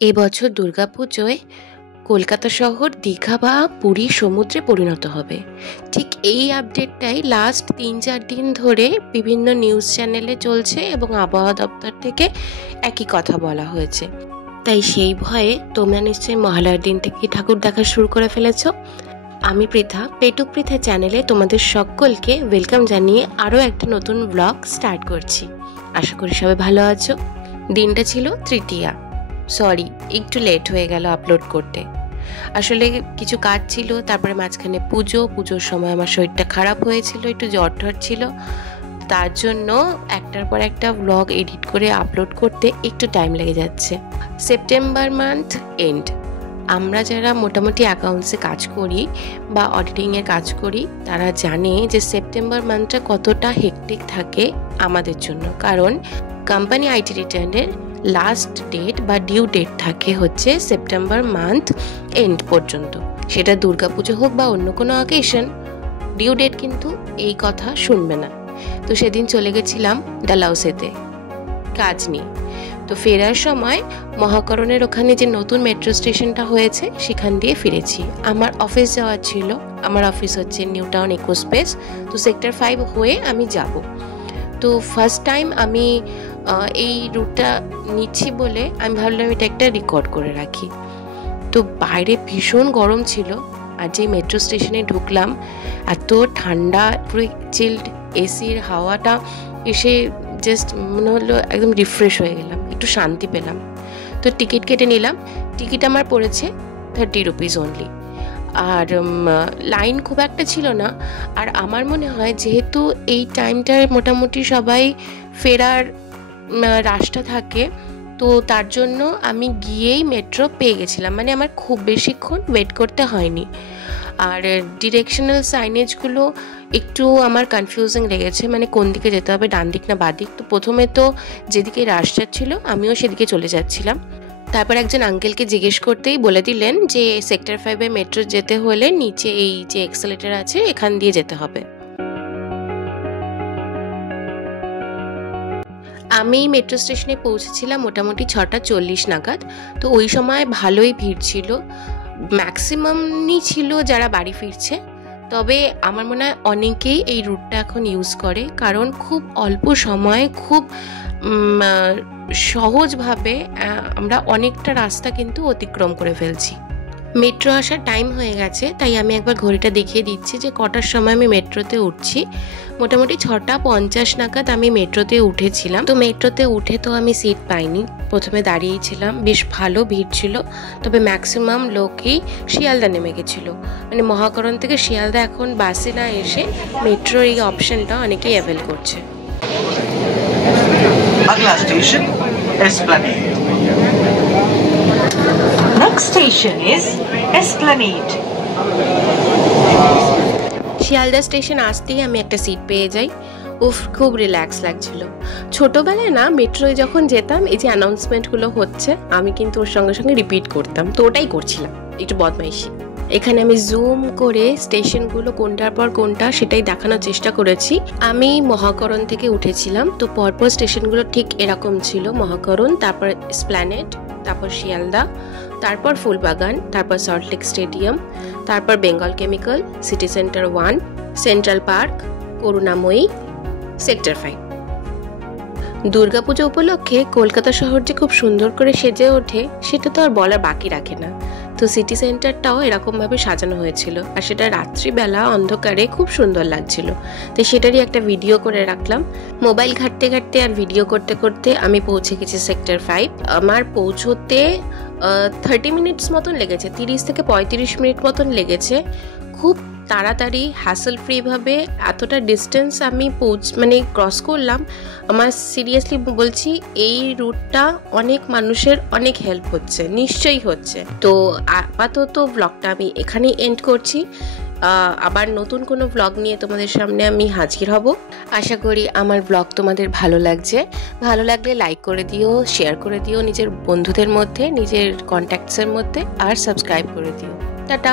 এবছর দুর্গাপুজোয় কলকাতা শহর দীঘা বা পুরী সমুদ্রে পরিণত হবে। ঠিক এই আপডেটটাই লাস্ট ৩-৪ দিন ধরে বিভিন্ন নিউজ চ্যানেলে চলছে এবং আবহাওয়া দপ্তর থেকে একই কথা বলা হয়েছে। তাই সেই ভয়ে তোমরা নিশ্চয়ই মহালয়ার দিন থেকে ঠাকুর দেখা শুরু করে ফেলেছ। আমি পৃথা, পেটুক পৃথা চ্যানেলে তোমাদের সকলকে ওয়েলকাম জানিয়ে আরও একটা নতুন ব্লগ স্টার্ট করছি। আশা করি সবাই ভালো আছো। দিনটা ছিল তৃতীয়া, সরি একটু লেট হয়ে গেল আপলোড করতে। আসলে কিছু কাজ ছিল, তারপরে মাঝখানে পুজোর সময় আমার শরীরটা খারাপ হয়েছিল, একটু জ্বর ছিল, তার জন্য একটার পর একটা ব্লগ এডিট করে আপলোড করতে একটু টাইম লেগে যাচ্ছে। সেপ্টেম্বর মান্থ এন্ড, আমরা যারা মোটামুটি অ্যাকাউন্টসে কাজ করি বা অডিটিংয়ে কাজ করি তারা জানে যে সেপ্টেম্বর মান্থটা কতটা হেক্টিক থাকে আমাদের জন্য, কারণ কোম্পানি আইটি রিটার্নের লাস্ট ডেট বা ডিউ ডেট থাকে হচ্ছে সেপ্টেম্বর মান্থ এন্ড পর্যন্ত। সেটা দুর্গাপুজো হোক বা অন্য কোনো অকেশন, ডিউ ডেট কিন্তু এই কথা শুনবে না। তো সেদিন চলে গেছিলাম ডালহাউসিতে কাজ নিয়ে। তো ফেরার সময় মহাকরণের ওখানে যে নতুন মেট্রো স্টেশনটা হয়েছে সেখান দিয়ে ফিরেছি। আমার অফিস যাওয়ার ছিল, আমার অফিস হচ্ছে নিউ টাউন ইকো স্পেস, তো সেক্টর 5 হয়ে আমি যাব। তো ফার্স্ট টাইম আমি এই রুটটা নিচ্ছি বলে আমি ভাবলাম এটা একটা রেকর্ড করে রাখি। তো বাইরে ভীষণ গরম ছিল, আর যে মেট্রো স্টেশনে ঢুকলাম এত ঠান্ডা, পুরো চিল্ড এসির হাওয়াটা এসে জাস্ট মনে হলো একদম রিফ্রেশ হয়ে গেলাম, একটু শান্তি পেলাম। তো টিকিট কেটে নিলাম। টিকিট আমার পড়েছে 30 রুপিস অনলি, আর লাইন খুব একটা ছিল না। আর আমার মনে হয় যেহেতু এই টাইমটায় মোটামুটি সবাই ফেরার রাস্তা থাকে, তো তার জন্য আমি গিয়েই মেট্রো পেয়ে গেছিলাম, মানে আমার খুব বেশিক্ষণ ওয়েট করতে হয়নি। আর ডিরেকশনাল সাইনেজগুলো একটু আমার কনফিউজিং লেগেছে, মানে কোন দিকে যেতে হবে, ডান দিক না বাঁ দিক। তো প্রথমে তো যেদিকে রাস্তা ছিল আমিও সেদিকে চলে যাচ্ছিলাম। তারপর একজন আঙ্কেলকে জিজ্ঞেস করতেই বলে দিলেন যে সেক্টর 5-এ মেট্রো যেতে হলে নিচে এই যে এক্সেলেটর আছে এখান দিয়ে যেতে হবে। আমি মেট্রো স্টেশনে পৌঁছেছিলাম মোটামুটি 6:40 নাগাদ। তো ওই সময় ভালোই ভিড় ছিল, ম্যাক্সিমামই ছিল যারা বাড়ি ফিরছে। তবে আমার মনে হয় অনেকেই এই রুটটা এখন ইউজ করে, কারণ খুব অল্প সময়ে খুব সহজভাবে আমরা অনেকটা রাস্তা কিন্তু অতিক্রম করে ফেলছি। মেট্রো আসার টাইম হয়ে গেছে, তাই আমি একবার ঘড়িটা দেখিয়ে দিচ্ছি যে কটার সময় আমি মেট্রোতে উঠছি। মোটামুটি 6:50 নাগাদ আমি মেট্রোতে উঠেছিলাম। তো মেট্রোতে উঠে তো আমি সিট পাইনি, প্রথমে দাঁড়িয়েছিলাম, বেশ ভালো ভিড় ছিল। তবে ম্যাক্সিমাম লোকই শিয়ালদা নেমে গেছিল, মানে মহাকরণ থেকে শিয়ালদা এখন বাসে না এসে মেট্রোর এই অপশনটা অনেকেই অ্যাভেল করছে। अगला station Esplanade. Next station is Esplanade. Sealdah station আসতেই আমি একটা সিট পেয়ে যাই। উফ, খুব রিল্যাক্স লাগছিল। ছোটবেলায় না মেট্রোয় যখন যেতাম, এই যে অ্যানাউন্সমেন্টগুলো হচ্ছে আমি কিন্তু ওর সঙ্গে সঙ্গে রিপিট করতাম, তো ওটাই করছিলাম, একটু বদমাইশি। এখানে আমি জুম করে স্টেশনগুলো কোনটার পর কোনটা সেটাই দেখানোর চেষ্টা করেছি। আমি মহাকরণ থেকে উঠেছিলাম, তো পরপর স্টেশনগুলো ঠিক এরকম ছিল: মহাকরণ, তারপর এসপ্ল্যানেড, তারপর শিয়ালদা, তারপর ফুলবাগান, তারপর সল্টলেক স্টেডিয়াম, তারপর Bengal chemical, city centre 1, central park, Karunamoyee, sector 5। Durga Puja উপলক্ষে কলকাতা শহর যে খুব সুন্দর করে সেজে ওঠে সেটা তো আর বলার বাকি রাখে না। তো সিটি সেন্টারটাও এরকমভাবে সাজানো হয়েছিল, আর সেটা রাত্রিবেলা অন্ধকারে খুব সুন্দর লাগছিল। তো সেটারই একটা ভিডিও করে রাখলাম। মোবাইল ঘাঁটতে ঘাঁটতে আর ভিডিও করতে করতে আমি পৌঁছে গেছি সেক্টর 5। আমার পৌঁছতে 30 মিনিটস মতন লেগেছে, 30 থেকে 35 মিনিট মতন লেগেছে। খুব তাড়াতাড়ি হ্যাসেল ফ্রিভাবে এতটা ডিস্টেন্স আমি ক্রস করলাম। আমার সিরিয়াসলি বলছি, এই রুটটা অনেক মানুষের অনেক হেল্প হচ্ছে, নিশ্চয়ই হচ্ছে। তো আপাতত ব্লগটা আমি এখানেই এন্ড করছি। আবার নতুন কোনো ব্লগ নিয়ে তোমাদের সামনে আমি হাজির হব। আশা করি আমার ব্লগ তোমাদের ভালো লাগছে। ভালো লাগলে লাইক করে দিও, শেয়ার করে দিও নিজের বন্ধুদের মধ্যে, নিজের কন্ট্যাক্টসের মধ্যে, আর সাবস্ক্রাইব করে দিও। টাটা।